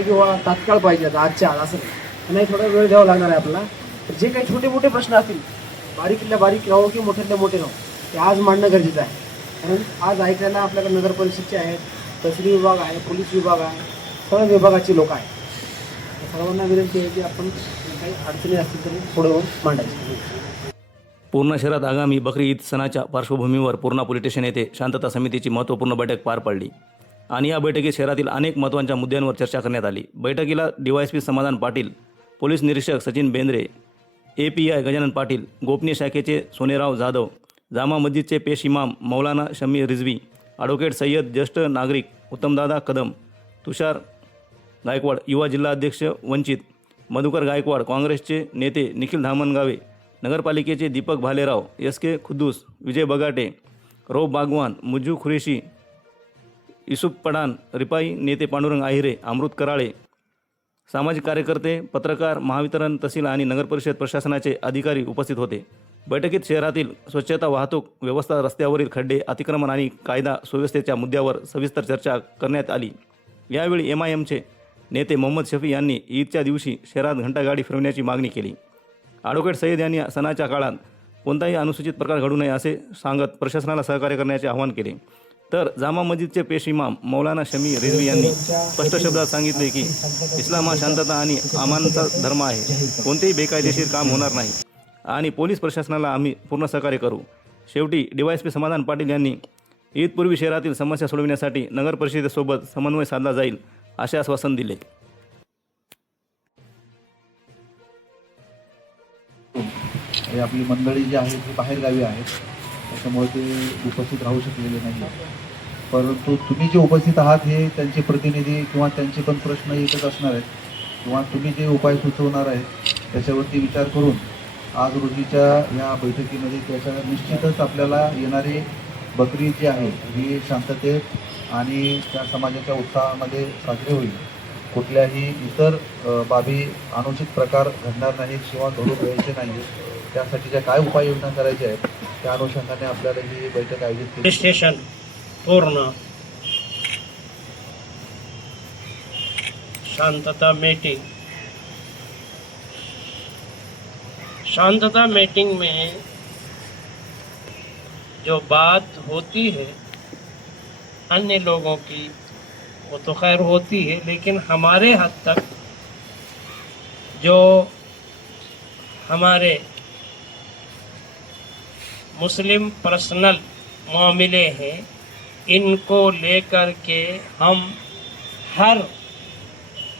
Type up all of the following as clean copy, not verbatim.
आहे किंवा तात्काळ पाहिजे आजच्या आज असं नाही, थोडा वेळ द्यावा लागणार आहे आपल्याला. तर जे काही छोटे मोठे प्रश्न असतील, बारीकीतल्या बारीक राहो की मोठ्यातल्या मोठे राहो, ते आज मांडणं गरजेचं आहे. कारण आज ऐकायला आपल्याकडे नगर परिषदचे आहेत, तहसील विभाग आहे, पोलीस विभाग आहे, सर्व विभागाची लोक आहेत. सर्वांना विनंती आहे की आपण काही अडचणी असतील तरी सोडवून मांडायची. पूर्णा शहरात आगामी बकरी ईद सणाच्या पार्श्वभूमीवर पूर्णा पोलीस स्टेशन येथे शांतता समितीची महत्त्वपूर्ण बैठक पार पडली आणि या बैठकीत शहरातील अनेक महत्त्वाच्या मुद्द्यांवर चर्चा करण्यात आली. बैठकीला DYSP समाधान पाटील, पोलीस निरीक्षक सचिन बेंद्रे, API गजानन पाटील, गोपनीय शाखेचे सोनेराव जाधव, जामा मस्जिदचे पेश इमाम मौलाना शमी रिझवी, ॲडव्होकेट सय्यद, ज्येष्ठ नागरिक उत्तमदादा कदम, तुषार गायकवाड, युवा जिल्हा अध्यक्ष वंचित, मधुकर गायकवाड, काँग्रेसचे नेते निखिल धामणगावे, नगरपालिकेचे दीपक भालेराव, SK खुद्दूस, विजय बगाटे, रौफ बागवान, मुज्जू खुरेशी, युसुफ पठाण, रिपाई नेते पांडुरंग आहिरे, अमृत कराळे, सामाजिक कार्यकर्ते, पत्रकार, महावितरण, तहसील आणि नगरपरिषद प्रशासनाचे अधिकारी उपस्थित होते. बैठकीत शहरातील स्वच्छता, वाहतूक व्यवस्था, रस्त्यावरील खड्डे, अतिक्रमण आणि कायदा सुव्यवस्थेच्या मुद्द्यावर सविस्तर चर्चा करण्यात आली. यावेळी MIMचे नेते मोहम्मद शफी यांनी ईदच्या दिवशी शहरात घंटागाडी फिरवण्याची मागणी केली. ॲडव्होकेट सय्यद यांनी सणाच्या काळात कोणताही अनुसूचित प्रकार घडू नये असे सांगत प्रशासनाला सहकार्य करण्याचे आवाहन केले. तर जामा मस्जिदचे पेश इमाम मौलाना शमी रिझवी यांनी स्पष्ट शब्दात सांगितले की इस्लाम हा शांतता आणि अमानचा धर्म आहे. कोणतेही बेकायदेशीर काम होणार नाही आणि पोलीस प्रशासनाला आम्ही पूर्ण सहकार्य करू. शेवटी DYSP समाधान पाटील यांनी ईदपूर्वी शहरातील समस्या सोडविण्यासाठी नगर परिषदेसोबत समन्वय साधला जाईल असे आश्वासन दिले. आपली मंडळी जी आहे ती बाहेरगावी आहेत, त्याच्यामुळे ते उपस्थित राहू शकलेले नाही. परंतु तुम्ही जे उपस्थित आहात हे त्यांचे प्रतिनिधी किंवा त्यांचे पण प्रश्न येतच असणार आहेत किंवा तुम्ही जे उपाय सुचवणार आहेत त्याच्यावरती विचार करून आज रोजीच्या या बैठकीमध्ये त्याच्या निश्चितच आपल्याला येणारी बकरी जी आहे ही शांततेत आणि त्या समाजाच्या उत्साहामध्ये साजरी होईल. कुठल्याही इतर बाबी अनुचित प्रकार घडणार नाहीत किंवा घडू द्यायचे नाही. त्यासाठीच्या काय उपाययोजना करायच्या आहेत त्या अनुषंगाने आपल्याला ही बैठक आयोजित केली. स्टेशन पूर्ण शांतता मीटिंग में जो बात होती है अन्य लोगों की वो तो खैर होती है, लेकिन हमारे हद तक जो हमारे मुस्लिम पर्सनल मामले हैं इनको लेकर के हम हर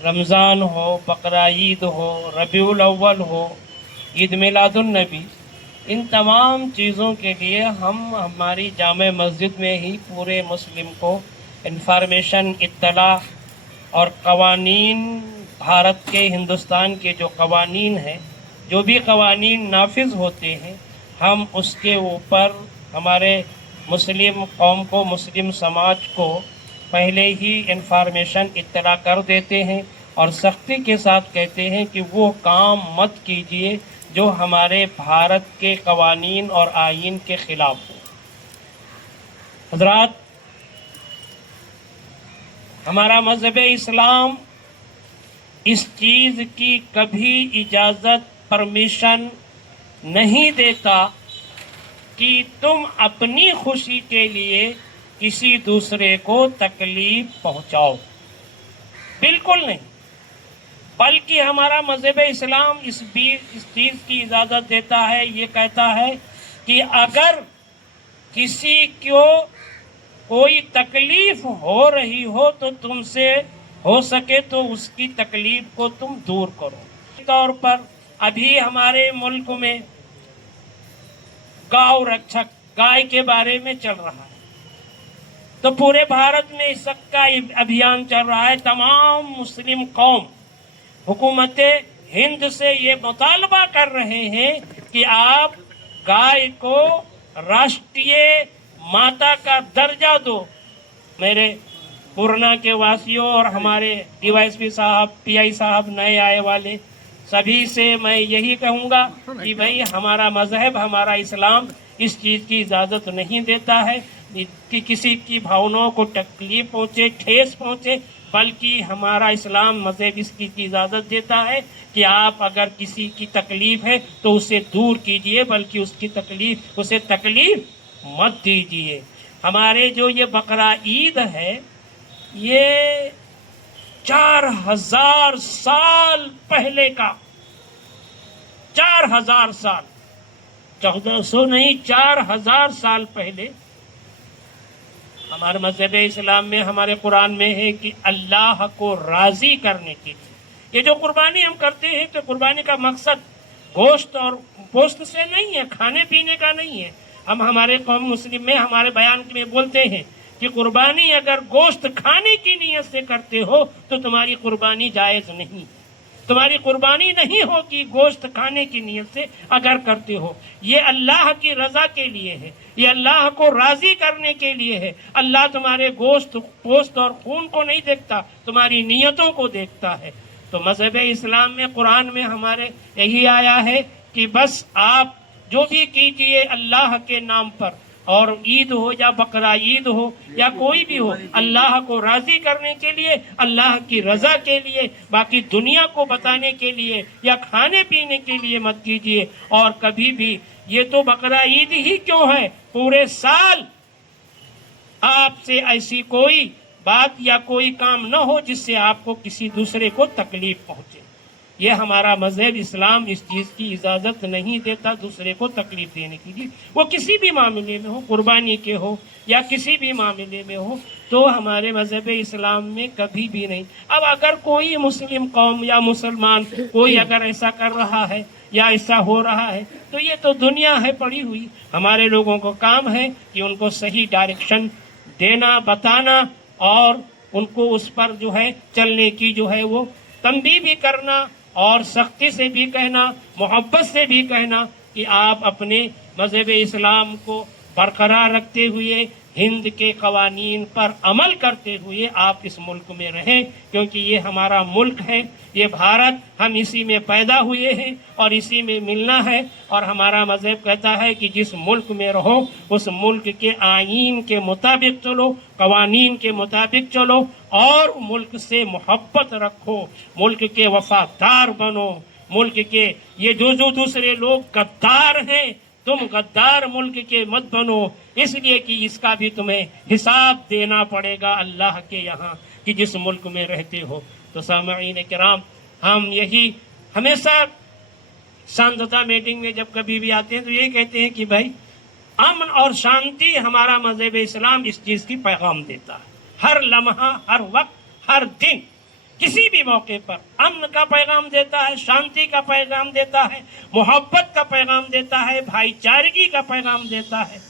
रमज़ान हो, बकरा ईद हो, रबीउल अव्वल हो, ईद मिलादुन नबी, इन तमाम चीज़ों के लिए हम हमारी जामे मस्जिद में ही पूरे मुस्लिम को इंफॉर्मेशन, इत्तला और कवानीन, भारत के, हिंदुस्तान के जो कवानीन हैं, जो भी कवानीन नाफिज होते हैं, हम उसके ऊपर हमारे मुस्लिम कौम को, मुस्लिम समाज को पहले ही इंफॉर्मेशन, इत्तला कर देते हैं और सख्ती के साथ कहते हैं कि वो काम मत कीजिए जो हमारे भारत के कवानीन और आईन के ख़िलाफ़ हो. हज़रात, हमारा मज़हब इस्लाम इस चीज़ की कभी इजाज़त, परमिशन नहीं देता कि तुम अपनी खुशी के लिए किसी दूसरे को तकलीफ पहुंचाओ. बिल्कुल नहीं. बल्कि हमारा मज़हब इस्लाम इस चीज़ की इजाज़त देता है, ये कहता है कि अगर किसी को कोई तकलीफ हो रही हो तो तुमसे हो सके तो उसकी तकलीफ को तुम दूर करो. तौर पर अभी हमारे मुल्क में गौ रक्षक, गाय के बारे में चल रहा है, तो पूरे भारत में इस का अभियान चल रहा है. तमाम मुस्लिम कौम हुकूमत हिंद से ये मुतालबा कर रहे हैं कि आप गाय को राष्ट्रीय माता का दर्जा दो. मेरे पूर्णा के वासियों और हमारे DYSP साहब, PI साहब, नए आए वाले सभी से मैं यही कहूँगा कि भाई हमारा मज़हब, हमारा इस्लाम इस चीज़ की इजाज़त नहीं देता है कि किसी की भावनाओं को तकलीफ पहुँचे, ठेस पहुँचे. बल्कि हमारा इस्लाम मज़हब इसकी इजाज़त देता है कि आप अगर किसी की तकलीफ़ है तो उसे दूर कीजिए, बल्कि उसे तकलीफ़ मत दीजिए। हमारे जो ये बकरा ईद है, ये 4000 साल पहले का, 4000 साल, 1400 नहीं, 4000 साल पहले हमारे मज़हब इस्लाम में, हमारे कुरान में है कि अल्लाह को राज़ी करने के लिए ये जो कुर्बानी हम करते हैं, तो कुर्बानी का मकसद गोश्त और पोस्त से नहीं है, खाने पीने का नहीं है। हम हमारे कौम मुस्लिम में हमारे बयान में बोलते हैं कि कुर्बानी अगर गोश्त खाने की नीयत से करते हो तो तुम्हारी कुर्बानी जायज़ नहीं, तुम्हारी कुर्बानी नहीं होगी गोश्त खाने की नीयत से अगर करते हो। ये अल्लाह की रज़ा के लिए है, ये अल्लाह को राज़ी करने के लिए है। अल्लाह तुम्हारे गोश्त, पोस्त और खून को नहीं देखता, तुम्हारी नीयतों को देखता है। तो मज़हब इस्लाम में, कुरान में हमारे यही आया है कि बस आप जो भी कीजिए अल्लाह के नाम पर, और ईद हो या बकरा ईद हो या कोई भी हो, अल्लाह को राज़ी करने के लिए, अल्लाह की रज़ा के लिए, बाकी दुनिया को बताने के लिए या खाने पीने के लिए मत कीजिए। और कभी भी, ये तो बकरा ईद ही क्यों है, पूरे साल आपसे ऐसी कोई बात या कोई काम न हो जिससे आपको किसी दूसरे को तकलीफ पहुंचे। ये हमारा मज़हब इस्लाम इस चीज़ की इजाज़त नहीं देता दूसरे को तकलीफ देने के लिए, वो किसी भी मामले में हो, कुर्बानी के हो या किसी भी मामले में हो, तो हमारे मज़हब इस्लाम में कभी भी नहीं। अब अगर कोई मुस्लिम कौम या मुसलमान कोई अगर ऐसा कर रहा है या ऐसा हो रहा है, तो ये तो दुनिया है पड़ी हुई। हमारे लोगों को काम है कि उनको सही डायरेक्शन देना, बताना, और उनको उस पर जो है चलने की जो है वो तंबीह भी करना, और सख्ती से भी कहना, मोहब्बत से भी कहना कि आप अपने मज़हब इस्लाम को बरकरार रखते हुए, हिंद के कवानीन पर अमल करते हुए आप इस मुल्क में रहें, क्योंकि ये हमारा मुल्क है, ये भारत, हम इसी में पैदा हुए हैं और इसी में मिलना है। और हमारा मज़हब कहता है कि जिस मुल्क में रहो उस मुल्क के आईन के मुताबिक चलो, कवानीन के मुताबिक चलो, और मुल्क से मोहब्बत रखो, मुल्क के वफादार बनो। मुल्क के ये जो दूसरे लोग गद्दार हैं, तुम गद्दार मुल्क के मत बनो, इसलिए कि इसका भी तुम्हें हिसाब देना पड़ेगा अल्लाह के यहाँ कि जिस मुल्क में रहते हो। तो सामईन किराम, हम यही हमेशा शांतता मीटिंग में जब कभी भी आते हैं तो यही कहते हैं कि भाई अमन और शांति, हमारा मज़हब इस्लाम इस चीज़ की पैगाम देता है। हर लम्हा, हर वक्त, हर दिन, किसी भी मौके पर अमन का पैगाम देता है, शांति का पैगाम देता है, मोहब्बत का पैगाम देता है, भाईचारगी का पैगाम देता है।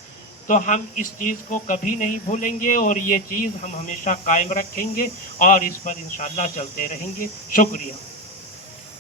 तो हम इस चीज़ को कभी नहीं भूलेंगे और ये चीज़ हम हमेशा कायम रखेंगे और इस पर इंशाअल्लाह चलते रहेंगे। शुक्रिया।